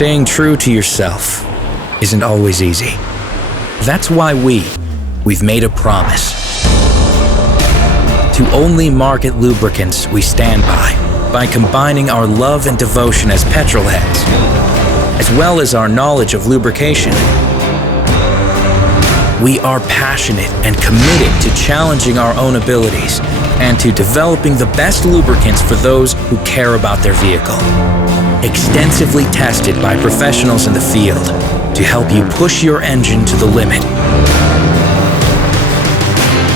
staying true to yourself isn't always easy. That's why we've made a promise to only market lubricants we stand by combining our love and devotion as petrol heads, as well as our knowledge of lubrication. We are passionate and committed to challenging our own abilities and to developing the best lubricants for those who care about their vehicle. Extensively tested by professionals in the field to help you push your engine to the limit.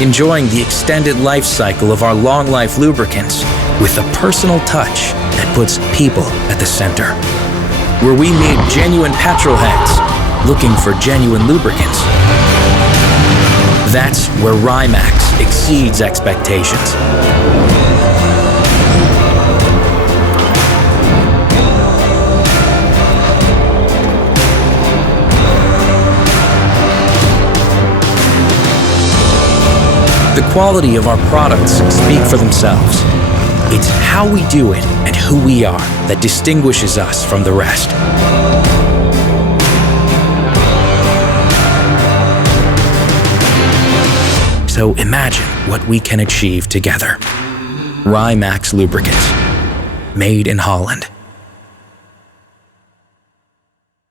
Enjoying the extended life cycle of our long-life lubricants with a personal touch that puts people at the center. Where we meet genuine petrol heads looking for genuine lubricants. That's where Rymax exceeds expectations. The quality of our products speak for themselves. It's how we do it and who we are that distinguishes us from the rest. So imagine what we can achieve together. Rymax Lubricants, made in Holland.